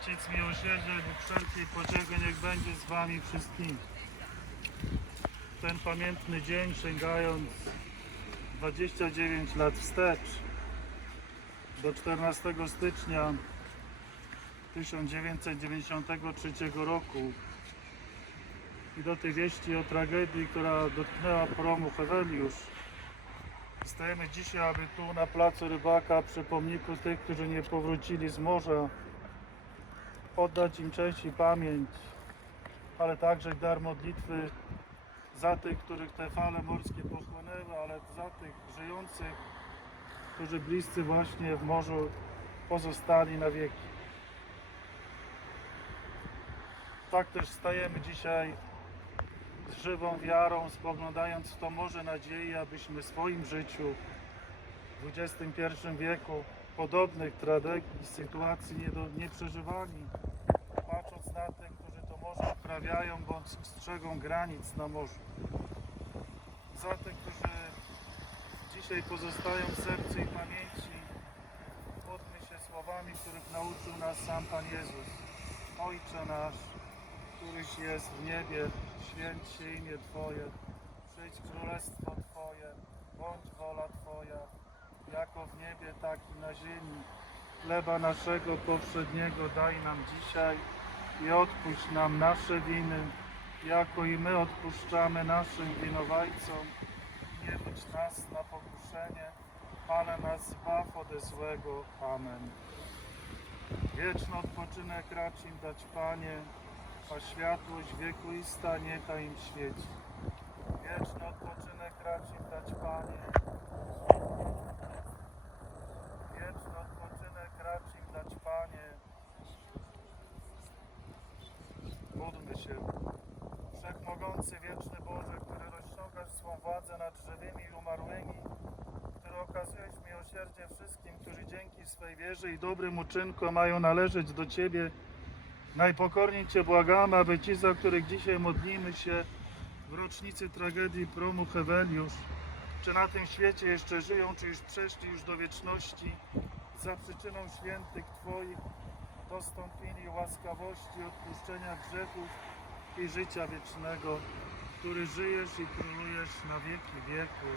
Ojciec miłosierdzia i wszelkiej pociechy niech będzie z wami wszystkimi. W ten pamiętny dzień sięgając 29 lat wstecz do 14 stycznia 1993 roku i do tej wieści o tragedii, która dotknęła promu Heweliusz. Stajemy dzisiaj, aby tu na placu Rybaka przy pomniku tych, którzy nie powrócili z morza, oddać im cześć i pamięć, ale także dar modlitwy za tych, których te fale morskie pochłonęły, ale za tych żyjących, którzy bliscy właśnie w morzu pozostali na wieki. Tak też stajemy dzisiaj z żywą wiarą, spoglądając w to morze nadziei, abyśmy w swoim życiu w XXI wieku podobnych tragedii, sytuacji nie, do, nie przeżywali, patrząc na tych, którzy to morze uprawiają bądź strzegą granic na morzu. Za tych, którzy dzisiaj pozostają w sercu i pamięci, módlmy się słowami, których nauczył nas sam Pan Jezus. Ojcze nasz, któryś jest w niebie, święć się imię Twoje, przyjdź królestwo Twoje, bądź wola Twoja, jako w niebie, tak i na ziemi. Chleba naszego powszedniego daj nam dzisiaj i odpuść nam nasze winy, jako i my odpuszczamy naszym winowajcom. Nie wódź nas na pokuszenie, ale nas zbaw ode złego. Amen. Wieczny odpoczynek racz im dać, Panie, a światłość wiekuista niechaj im świeci. Wieczny odpoczynek racz im dać, Panie. Wieczny odpoczynek racz im dać, Panie. Módlmy się. Wszechmogący, wieczny Boże, który rozciągasz swą władzę nad żywymi i umarłymi, który wszystkim, którzy dzięki swej wierze i dobrym uczynkom mają należeć do Ciebie, Najpokorniej Cię błagamy, aby ci, za których dzisiaj modlimy się w rocznicy tragedii promu Heweliusz, czy na tym świecie jeszcze żyją, czy już przeszli już do wieczności, za przyczyną świętych Twoich dostąpili łaskawości, odpuszczenia grzechów i życia wiecznego, który żyjesz i królujesz na wieki wieków.